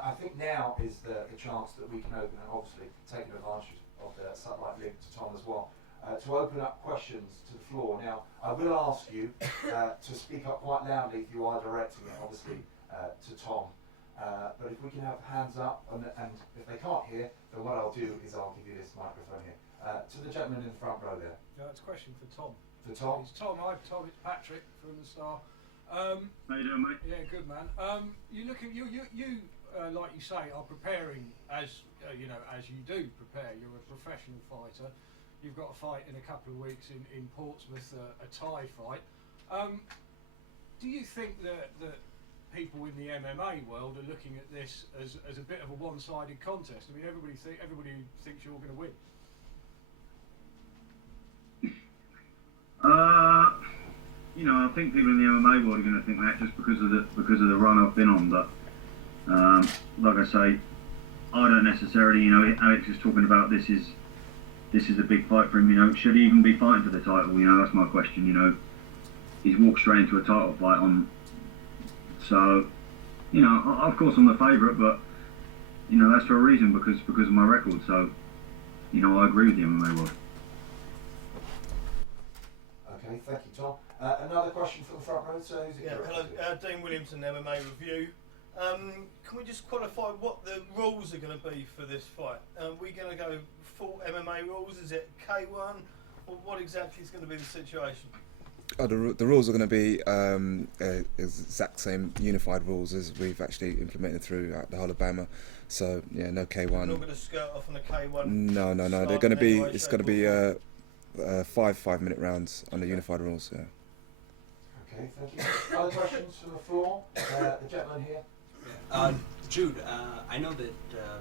I think now is the chance that we can open, and obviously taking advantage of the satellite link to Tom as well, to open up questions to the floor. Now, I will ask you to speak up quite loudly if you are directing it, obviously, to Tom. But if we can have hands up, and if they can't hear, then what I'll do is I'll give you this microphone here. To the gentleman in the front row there. Yeah, it's a question for Tom. For Tom? It's Tom. Hi, Tom. It's Patrick from the Star. How you doing, mate? Yeah, good man. You look at you like you say are preparing as you know, as you do prepare. You're a professional fighter. You've got a fight in a couple of weeks in Portsmouth, a Thai fight. Do you think that people in the MMA world are looking at this as a bit of a one-sided contest? I mean, everybody thinks you're going to win. You know, I think people in the MMA world are going to think that just because of the run I've been on. But like I say, I don't necessarily. You know, Alex is talking about this is a big fight for him. You know, should he even be fighting for the title? You know, that's my question. You know, he's walked straight into a title fight on. So, you know, of course I'm the favourite, but you know that's for a reason because of my record. So, you know, I agree with the MMA world. Okay, thank you, Tom. Another question from the front row. So, who's it? Yeah, hello, Dean Williamson, MMA Review. Can we just qualify what the rules are going to be for this fight? Are we going to go full MMA rules? Is it K1? Or what exactly is going to be the situation? Oh, the rules are going to be exact same unified rules as we've actually implemented throughout the whole of BAMMA. So yeah, no K1. We're not going to skirt off on the K1. No. They're going to be. It's going to be 5-minute rounds on the unified rules. Yeah. Okay, thank you. Other questions from the floor? The gentleman here. Jude, I know that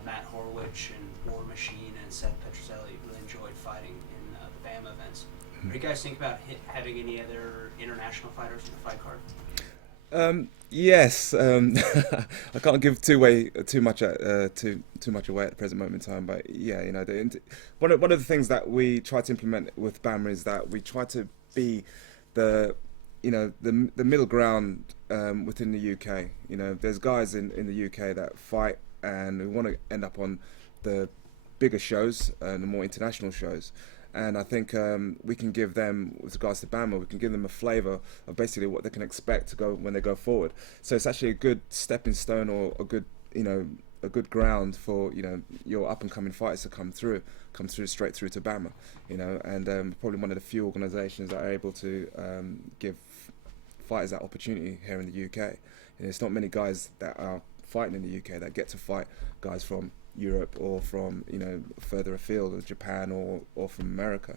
Matt Horwich and War Machine and Seth Petrozelli really enjoyed fighting in the BAMMA events. Are you guys think about having any other international fighters in the fight card? Yes. I can't give too much away at the present moment in time, but yeah, you know, one of the things that we try to implement with BAMMA is that we try to be the middle ground within the UK. You know, there's guys in the UK that fight and we want to end up on the bigger shows and the more international shows. And I think we can give them, with regards to BAMMA, we can give them a flavour of basically what they can expect to go when they go forward. So it's actually a good stepping stone or a good ground for, you know, your up and coming fighters to come through straight through to BAMMA. You know, and probably one of the few organisations that are able to give fighters that opportunity here in the UK. You know, it's not many guys that are fighting in the UK that get to fight guys from Europe or from, you know, further afield, or Japan or from America.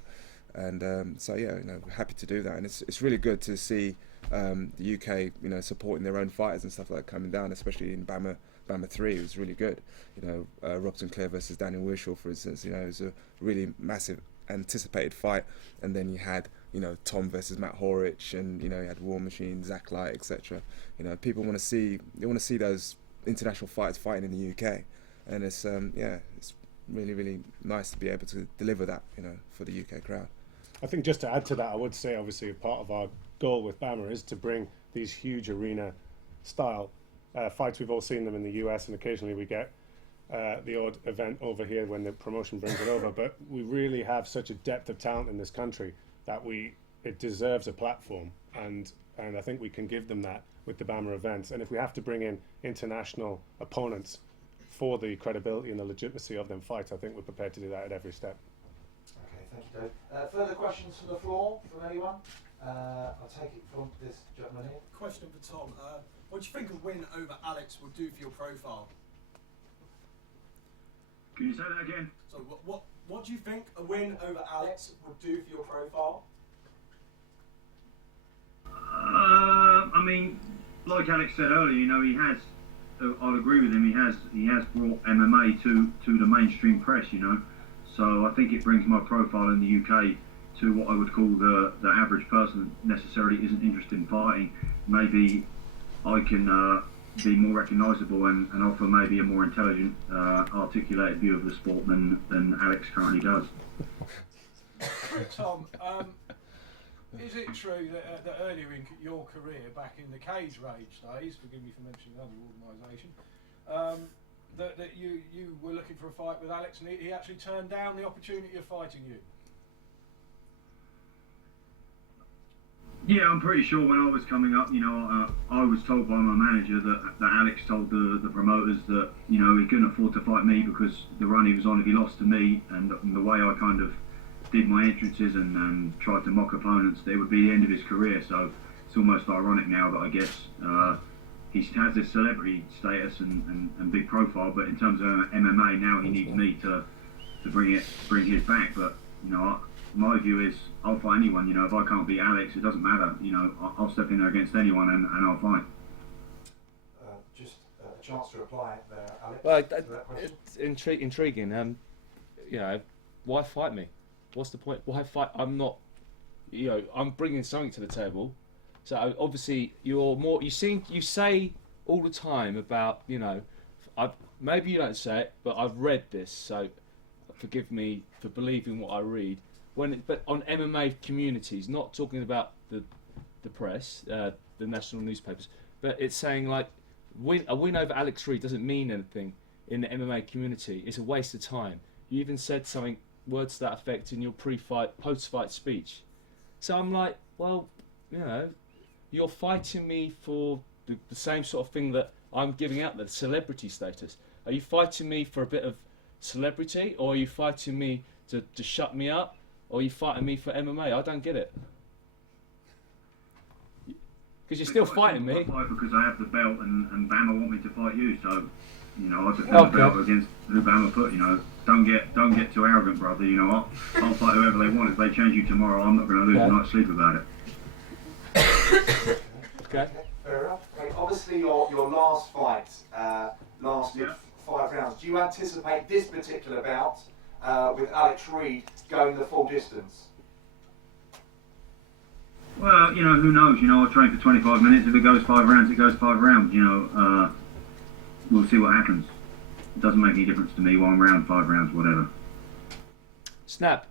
And so yeah, you know, happy to do that, and it's really good to see the UK, you know, supporting their own fighters and stuff like that coming down, especially in BAMMA 3. It was really good. You know, Rob Sinclair versus Daniel Wishaw, for instance, you know, it was a really massive anticipated fight, and then you had, you know, Tom versus Matt Horwich, and you know, you had War Machine, Zach Light, etc. You know, people want to see those international fighters fighting in the UK, and it's it's really nice to be able to deliver that, you know, for the UK crowd. I think just to add to that, I would say obviously a part of our goal with BAMMA is to bring these huge arena style fights. We've all seen them in the US, and occasionally we get the odd event over here when the promotion brings it over, but we really have such a depth of talent in this country that it deserves a platform, and I think we can give them that with the BAMMA events. And if we have to bring in international opponents for the credibility and the legitimacy of them fights, I think we're prepared to do that at every step. Okay, thank you, Dave. Further questions from the floor, from anyone? I'll take it from this gentleman here. Question for Tom. What do you think a win over Alex would do for your profile? Can you say that again? So what do you think a win over Alex would do for your profile? I mean, like Alex said earlier, you know, he has. I'll agree with him. He has brought MMA to the mainstream press, you know. So I think it brings my profile in the UK to what I would call the average person that necessarily isn't interested in fighting. Maybe I can be more recognisable and offer maybe a more intelligent, articulated view of the sport than Alex currently does. Tom, is it true that earlier in your career, back in the Cage Rage days, forgive me for mentioning another organisation, that you were looking for a fight with Alex, and he actually turned down the opportunity of fighting you? Yeah, I'm pretty sure when I was coming up, I was told by my manager that Alex told the promoters that, he couldn't afford to fight me because the run he was on, if he lost to me, and the way I kind of did my entrances and tried to mock opponents, it would be the end of his career. So it's almost ironic now that I guess he has this celebrity status and big profile, but in terms of MMA now he needs me to bring his back. But my view is I'll fight anyone. If I can't beat Alex, it doesn't matter. I'll step in there against anyone and I'll fight. Just a chance to reply there, Alex. Well, to that question. it's intriguing. Why fight me? What's the point? Why fight? I'm not. I'm bringing something to the table. So obviously you're more. You say all the time about maybe you don't say it, but I've read this. So forgive me for believing what I read. But on MMA communities, not talking about the press, the national newspapers, but it's saying like a win over Alex Reid doesn't mean anything in the MMA community. It's a waste of time. You even said words to that effect in your pre-fight, post-fight speech. So I'm like, well, you're fighting me for the same sort of thing that I'm giving out, the celebrity status. Are you fighting me for a bit of celebrity, or are you fighting me to shut me up? Or are you fighting me for MMA? I don't get it. Because you're still fighting me. I fight because I have the belt and BAMMA want me to fight you, so I just have the belt against who BAMMA put. Don't get too arrogant, brother. I'll fight whoever they want. If they change you tomorrow, I'm not going to lose a night's sleep about it. Okay. Fair enough. Okay, obviously, your last fight lasted 5 rounds. Do you anticipate this particular bout with Alex Reid going the full distance? Well, who knows? I'll train for 25 minutes. If it goes 5 rounds, it goes 5 rounds. We'll see what happens. It doesn't make any difference to me. 1 round, 5 rounds, whatever. Snap.